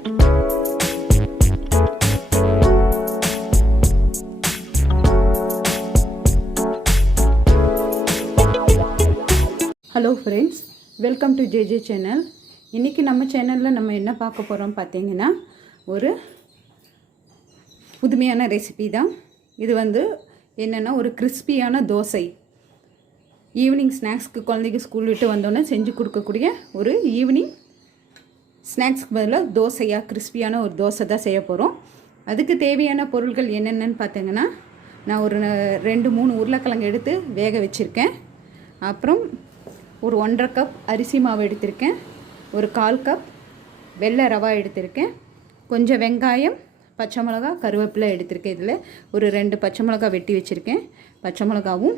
Hello friends, welcome to JJ channel. இன்றைக்கி நம்ம சேனலில் நம்ம என்ன பார்க்க போகிறோம் பார்த்தீங்கன்னா, ஒரு புதுமையான ரெசிபி தான். இது வந்து என்னென்னா ஒரு கிறிஸ்பியான தோசை. ஈவினிங் ஸ்நாக்ஸ்க்கு குழந்தைக்கு ஸ்கூல் விட்டு வந்தோன்னே செஞ்சு கொடுக்கக்கூடிய ஒரு ஈவினிங் ஸ்நாக்ஸ்க்கு பதிலாக தோசையாக கிறிஸ்பியான ஒரு தோசை தான் செய்ய போகிறோம். அதுக்கு தேவையான பொருட்கள் என்னென்னு பார்த்தீங்கன்னா, நான் ஒரு 2-3 உருளைக்கிழங்கு எடுத்து வேக வச்சுருக்கேன். அப்புறம் ஒரு 1.5 கப் அரிசி மாவு எடுத்திருக்கேன். ஒரு 1/4 கப் வெள்ளை ரவா எடுத்திருக்கேன். கொஞ்சம் வெங்காயம், பச்சை மிளகா, கருவேப்பிலை எடுத்திருக்கேன். இதில் ஒரு 2 பச்சை மிளகா வெட்டி வச்சுருக்கேன். பச்சை மிளகாவும்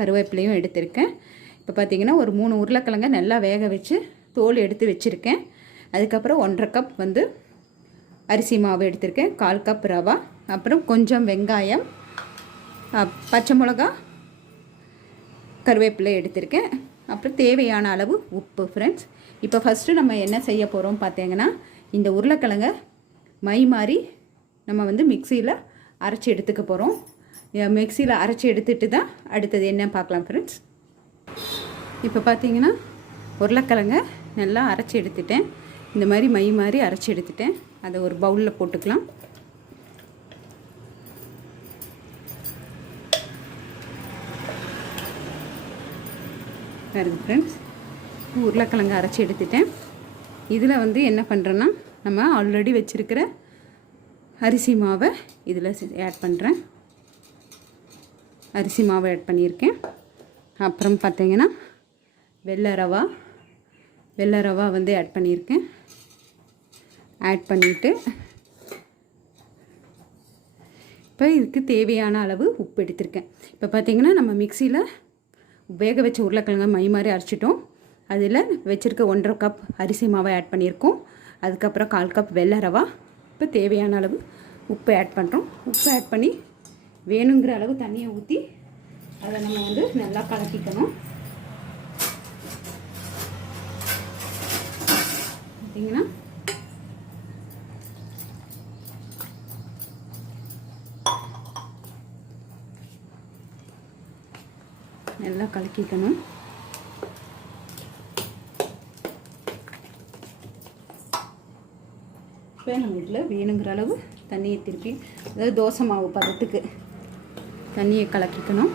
கருவேப்பிலையும் எடுத்திருக்கேன். இப்போ பார்த்திங்கன்னா ஒரு 3 உருளைக்கிழங்க நல்லா வேக வச்சு தோல் எடுத்து வச்சுருக்கேன். அதுக்கப்புறம் 1.5 கப் வந்து அரிசி மாவு எடுத்திருக்கேன். 1/4 கப் ரவா, அப்புறம் கொஞ்சம் வெங்காயம், பச்சை மிளகா, கருவேப்பிலை எடுத்திருக்கேன். அப்புறம் தேவையான அளவு உப்பு. ஃப்ரெண்ட்ஸ், இப்போ ஃபஸ்ட்டு நம்ம என்ன செய்ய போகிறோம் பார்த்தீங்கன்னா, இந்த உருளைக்கிழங்க மை மாதிரி நம்ம வந்து மிக்சியில் அரைச்சி எடுத்துக்க போகிறோம். மிக்சியில் அரைச்சி எடுத்துகிட்டு தான் அடுத்தது என்ன பார்க்கலாம் ஃப்ரெண்ட்ஸ். இப்போ பார்த்தீங்கன்னா உருளைக்கிழங்க நல்லா அரைச்சி எடுத்துட்டேன். இந்த மாதிரி மை மாதிரி அரைச்சி எடுத்துட்டேன். அதை ஒரு பவுலில் போட்டுக்கலாம். பாருங்க ஃப்ரெண்ட்ஸ், உருளைக்கிழங்கு அரைச்சி எடுத்துட்டேன். இதில் வந்து என்ன பண்ணுறேன்னா, நம்ம ஆல்ரெடி வச்சுருக்கிற அரிசி மாவை இதில் ஆட் பண்ணுறேன். அரிசி மாவை ஆட் பண்ணியிருக்கேன். அப்புறம் பார்த்திங்கன்னா வெள்ளை ரவா வந்து ஆட் பண்ணியிருக்கேன். ஆட் பண்ணிவிட்டு இப்போ இதுக்கு தேவையான அளவு உப்பு எடுத்திருக்கேன். இப்போ பார்த்திங்கன்னா நம்ம மிக்சியில் வேக வச்ச உருளைக்கிழங்கு மை மாதிரி அரைச்சிட்டோம். அதில் வச்சுருக்க 1.5 கப் அரிசி மாவை ஆட் பண்ணியிருக்கோம். அதுக்கப்புறம் 1/4 கப் வெள்ளை ரவா. இப்போ தேவையான அளவு உப்பு ஆட் பண்ணுறோம். உப்பு ஆட் பண்ணி வேணுங்கிற அளவு தண்ணியை ஊற்றி அதை நம்ம வந்து நல்லா கலக்கிக்கணும். பார்த்தீங்கன்னா நல்லா கலக்கிக்கணும். இப்போ நம்ம இதில் வேணுங்கிற அளவு தண்ணியை திருப்பி, அதாவது தோசை மாவு பதத்துக்கு தண்ணியை கலக்கிக்கணும்.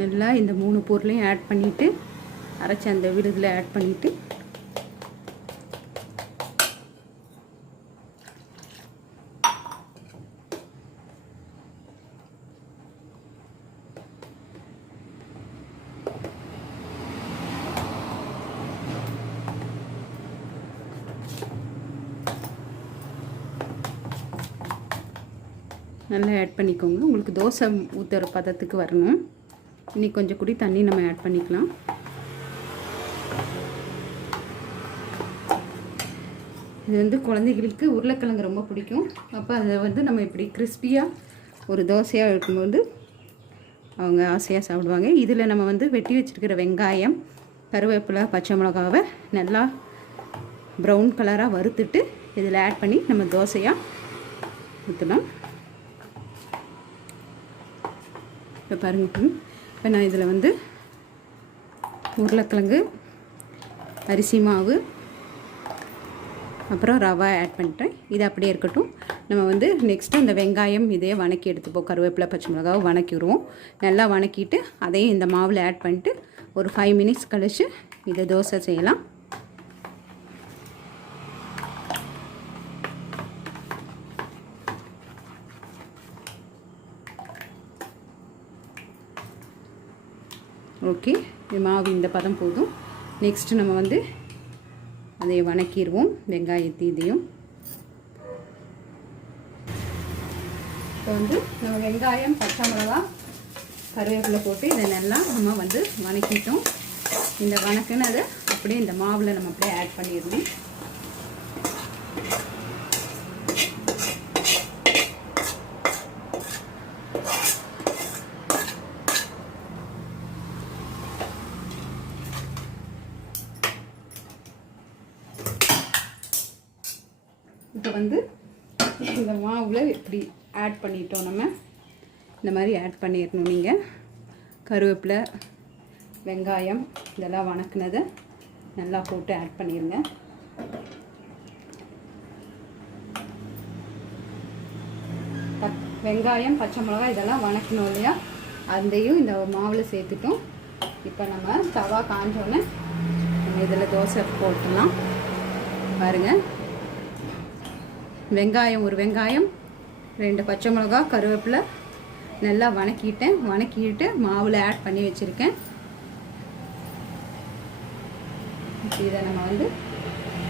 நல்லா இந்த 3 பொருளையும் ஆட் பண்ணிவிட்டு அரைச்சி அந்த விழுதில் ஆட் பண்ணிவிட்டு நல்லா ஆட் பண்ணிக்கோங்க. உங்களுக்கு தோசை ஊற்றுற பதத்துக்கு வரணும். இன்னைக்கு கொஞ்சம் கூடி தண்ணி நம்ம ஆட் பண்ணிக்கலாம். இது வந்து குழந்தைகளுக்கு உருளைக்கிழங்கு ரொம்ப பிடிக்கும். அப்போ அதை வந்து நம்ம இப்படி கிறிஸ்பியாக ஒரு தோசையாக இருக்கும்போது அவங்க ஆசையாக சாப்பிடுவாங்க. இதில் நம்ம வந்து வெட்டி வச்சுருக்கிற வெங்காயம், கருவேப்பிலை, பச்சை மிளகாவை நல்லா ப்ரௌன் கலராக வறுத்துட்டு இதில் ஆட் பண்ணி நம்ம தோசையாக ஊற்றலாம். இப்போ பாருங்கள், இப்போ நான் இதில் வந்து உருளைக்கிழங்கு, அரிசி மாவு, அப்புறம் ரவா ஆட் பண்ணிட்டேன். இது அப்படியே இருக்கட்டும். நம்ம வந்து நெக்ஸ்ட்டு இந்த வெங்காயம் இதையே வணக்கி எடுத்துப்போம். கருவேப்பிலை, பச்சை மிளகாவை வணக்கி விடுவோம். நல்லா வணக்கிட்டு அதையும் இந்த மாவில் ஆட் பண்ணிட்டு ஒரு 5 மினிட்ஸ் கழித்து இதை தோசை செய்யலாம். ஓகே, இது மாவு இந்த பதம் போதும். நெக்ஸ்ட்டு நம்ம வந்து அதை வணக்கிடுவோம். வெங்காயத்தை இதையும் இப்போ வந்து நம்ம வெங்காயம், பச்சை மிளகா, கருவேப்பிலை போட்டு இதை நல்லா நம்ம வந்து வணக்கிட்டோம். இந்த வணக்குனதை அப்படியே இந்த மாவில் நம்ம அப்படியே ஆட் பண்ணிடணும். இப்போ வந்து இந்த மாவில் இப்படி ஆட் பண்ணிட்டோம். நம்ம இந்த மாதிரி ஆட் பண்ணிடணும். நீங்கள் கருவேப்பிலை, வெங்காயம் இதெல்லாம் வணக்குனதை நல்லா போட்டு ஆட் பண்ணிடுங்க. வெங்காயம், பச்சை மிளகாய் இதெல்லாம் வணக்கணும் இல்லையா, அதையும் இந்த மாவில் சேர்த்துட்டோம். இப்போ நம்ம தவா காஞ்சோன்னே நம்ம இதில் தோசை போட்டுடலாம். பாருங்கள், வெங்காயம், ஒரு வெங்காயம், 2 பச்சை மிளகாய், கருவேப்பிலை நல்லா வணக்கிட்டு மாவில் ஆட் பண்ணி வச்சுருக்கேன். இதை நம்ம வந்து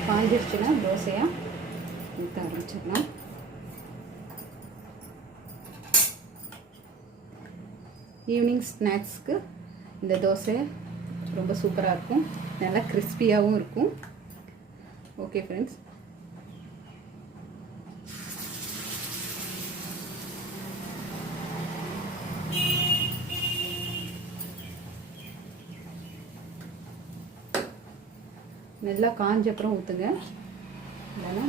காஞ்சிருச்சுன்னா தோசையாக ஊற்ற ஆரம்பிச்சிடலாம். ஈவினிங் ஸ்நாக்ஸ்க்கு இந்த தோசை ரொம்ப சூப்பராக இருக்கும், நல்லா கிறிஸ்பியாகவும் இருக்கும். ஓகே ஃப்ரெண்ட்ஸ், நல்லா காஞ்ச அப்புறம் ஊற்றுங்க. இல்லைன்னா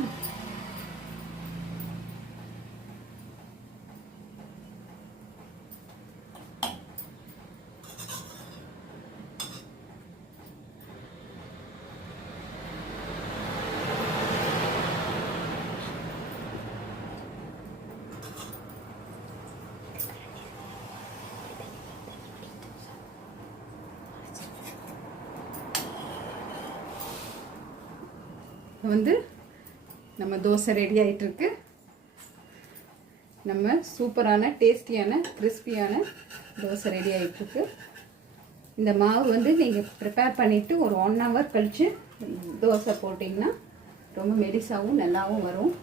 வந்து நம்ம தோசை ரெடி ஆகிட்டுருக்கு. நம்ம சூப்பரான டேஸ்டியான கிறிஸ்பியான தோசை ரெடி ஆகிட்டுருக்கு. இந்த மாவு வந்து நீங்கள் ப்ரிப்பேர் பண்ணிவிட்டு ஒரு 1 hour கழித்து தோசை போட்டிங்கன்னா ரொம்ப மெலிசாகவும் நல்லாவும் வரும்.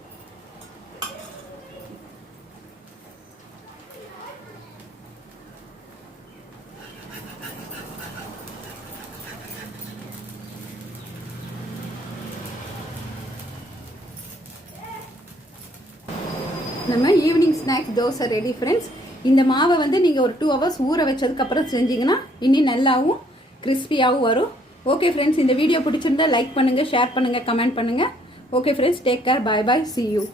நம்ம evening snacks dosa ready friends. இந்த மாவை வந்து நீங்கள் ஒரு 2 hours ஊற வச்சதுக்கப்புறம் செஞ்சிங்கன்னா இன்னும் நல்லாவும் கிறிஸ்பியாகவும் வரும். ஓகே ஃப்ரெண்ட்ஸ், இந்த வீடியோ பிடிச்சிருந்தா லைக் பண்ணுங்கள், ஷேர் பண்ணுங்கள், கமெண்ட் பண்ணுங்கள். Okay friends, take care, bye bye, see you.